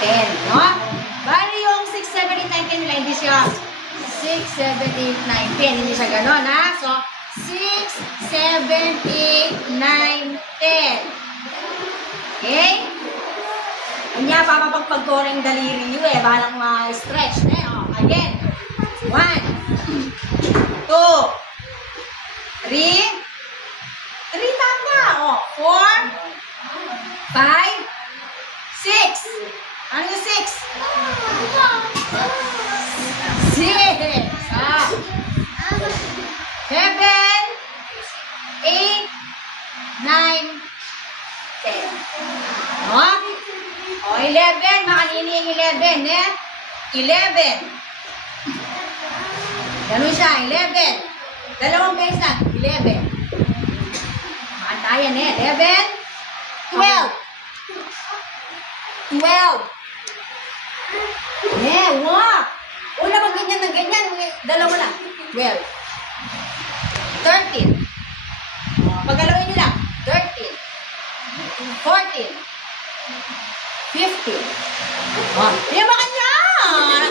10, no? Bali yung 6, 7, 8, 9, 10 nila, hindi siya 6, 7, 8, 9, 10. Hindi siya ganon, ha? So, 6, 7, 8, 9, 10. Okay? Kanya, papapagpagkora yung daliri nyo eh. Balang ma-stretch. Eh, oh, again. 1, 2, 3, 3 tama. Oh, 4, 5, 6. Ano yung 6? 6. Ah. 7, 8, 9, 10. No? O, 11. Makanini yung 11, eh? 11. Ganun siya, 11. Dalawang beses lang, 11. Makantayan, eh? 11, 12. 12. Eh, wow. Una pag ganyan ng ganyan, dalawa lang. 12. 13. Paggalawin nyo lang. 13. 14. 15. Oh, yung mga niya!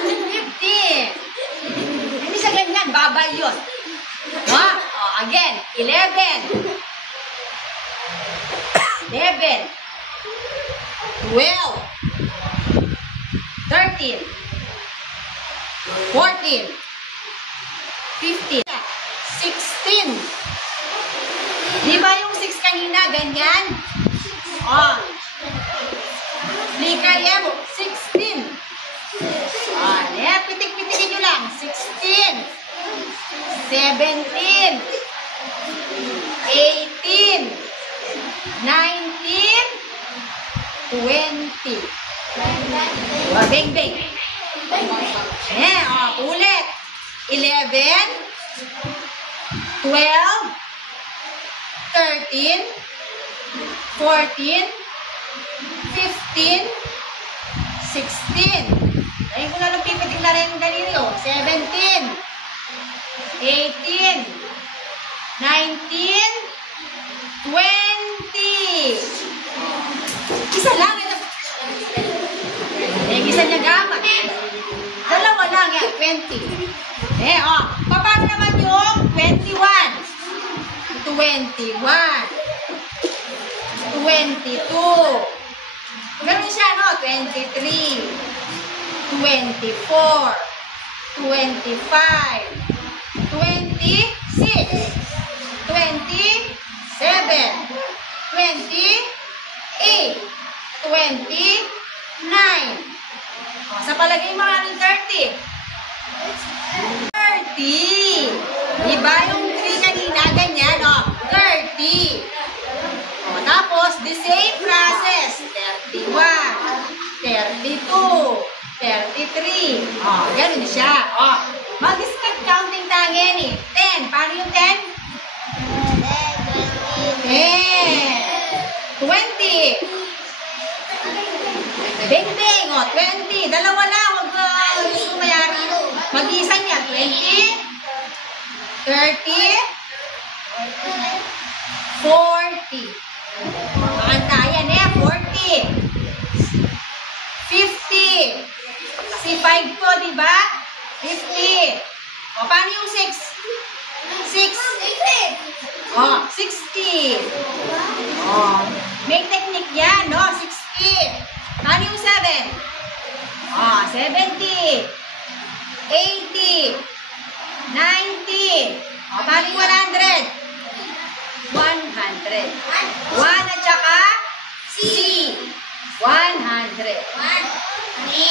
15. Hindi siya ganyan. Babay yun. Oh, again. 11. 11. 12. 13. 14. 15. 16. Di ba yung 6 kanina, ganyan? Oh. Flicker yan, 16. Oh, yeah, pitik-pitikin nyo lang. 16. 17. 18. 19. 20. Oh, bang, bang. Yeah, oh, ulit. 11. 12. 13, 14, 15, 16. Ayun ko na lang pipitik na rin yung daliri, oh. 17, 18, 19, 20. Isa lang. Isa niya gama. Dalawa lang yan, 20. Eh, oh. Paano naman yung 21? 21, 22, ganun siya, no? 23, 24, 25, 26, 27, 28, 29. O, sa palagay maraming 30. 30. Diba yung 3 kanina, ganyan, o, 30. O, tapos, the same process, 31, 32, 33. O, ganun siya. O, mag-skip counting tayo yan, eh. 10. Paano yung 10? 10. 20. Bing-bing. O, 20. Dalawa lang. Huwag gusto mayari. Mag-isa niya. 20. 30. 40. Makantayan, eh. 40. 50. Kasi 5 to, diba? 50. O, paano yung 6? 6. O, 60. O, may technique yan, no? 60. Paano yung 7? O, 70. 80. 90. O, paano yung 100? 100. 1 at saka C. 100.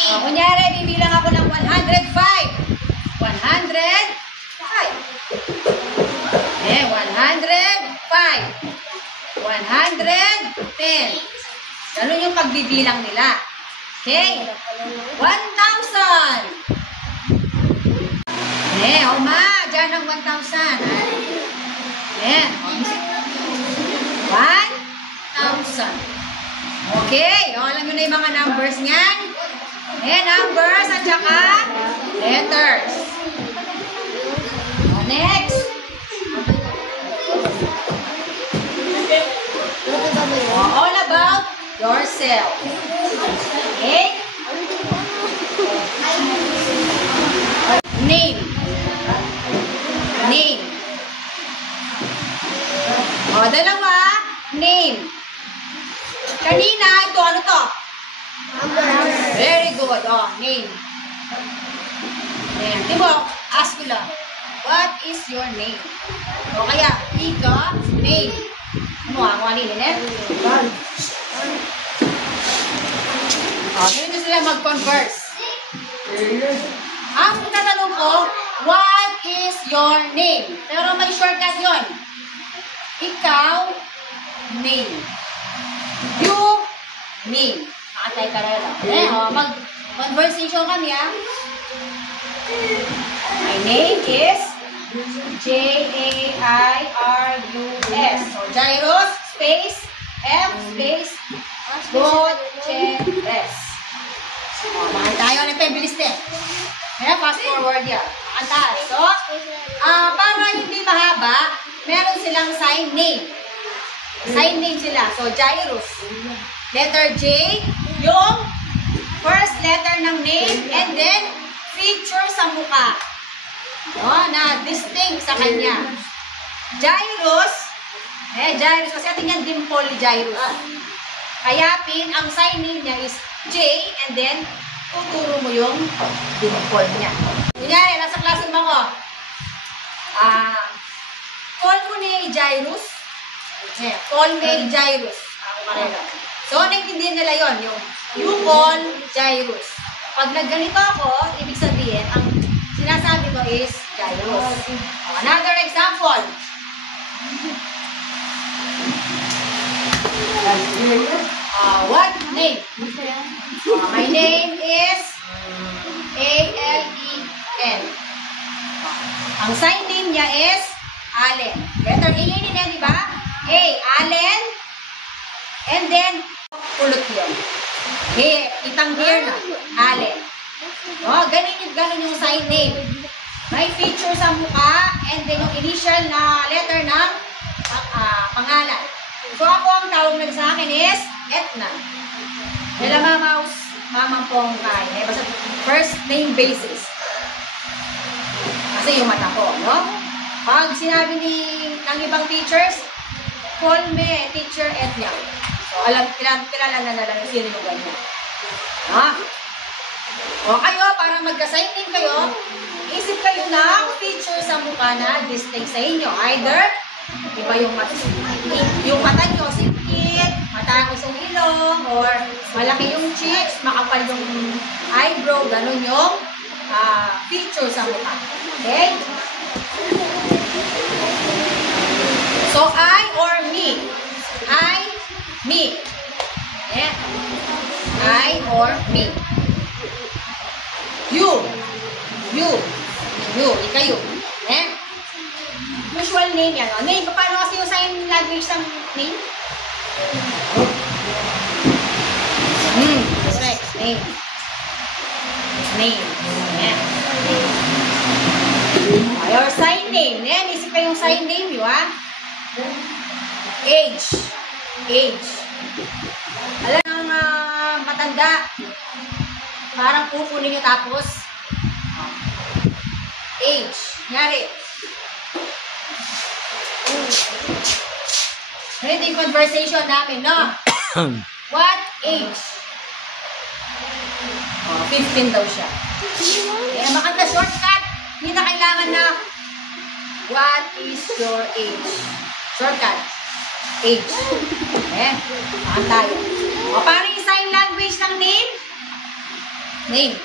O, kunyari, bibilang ako ng 105. 105. Eh, 105. 110. Ganun yung pagbibilang nila. Okay? 1,000. Eh, o ma, dyan ang 1,000. Eh, 1,000. Okay, o, alam nyo na yung mga numbers niyan. Eh, numbers at saka letters. O, next. O, all about yourself. Okay? Very good. Oh, name. Name. Tibok, ask ko lang. What is your name? O kaya, ika, name. Ano ang kaninin eh? O, ganito sila mag-converse. Ang tatanong ko, what is your name? Pero may shortcut yon. Ikaw, name. You, name. Nakatay ka rin. Okay, o, mag-conversation kami ah. My name is Jairus. So, Jairus, space, F, space, Gutierrez. So, mahal tayo. Ano pa yung bilis din? Kaya, fast forward yan. Makantaas. So, para hindi mahaba, meron silang sign name. Sign name sila. So, Jairus. Letter J, yung first letter ng name, and then, feature sa mukha. No, na distinct sa kanya. Jairus, Jairus, kasi ating yan dimple ni Jairus. Kaya pin, ang sign name niya is J, and then, tuturo mo yung dimple niya. Kunyari, nasa klase mo ko, call mo ni Jairus. Call me Jairus. So, naintindihan nila yon, yung you call Jairus. Pag nagganito ako, ibig sabihin, ang sinasabi ko is Jairus. Another example. What name? My name is A-L-E-N. Ang sign name niya is Allen. Letter A yun niya, di ba? A, Allen. And then, ulot yun. Itang here na. Allen. Ganun yung sign name. May feature sa mukha, and then yung initial na letter ng pangalan. So, ako ang tawag nag sa akin is Etna. Dala mamang pong kain. Basta first name basis. Kasi yung mata ko, no? Pag sinabi ng ibang teachers, call me teacher Etna. So, kilala na lang sino yung ganyan. O kayo, para magka-sign name kayo, isip kayo ng feature sa mukha na distinct sa inyo. Either, iba yung mata nyo, sikit, matangos yung ilong, or malaki yung cheeks, makapal yung eyebrow, ganun yung feature sa mukha. Okay? So, I or me? I, me. Yeah. I or me. You, ikayo. Eh? Usual name yan. Name, paano kasi yung sign language ng name? That's right. Name. Name. Yeah. Your sign name. Yan, isip ka yung sign name, di ba? Age. Alam ng matanda. Parang kukunin nyo tapos age. Ngari. Ganito yung conversation namin, no? What age? 15 daw siya. Kaya makanta shortcut. Hindi na kailangan na what is your age? Shortcut. Age. Makanta tayo. O, paano yung sign language ng name? Name.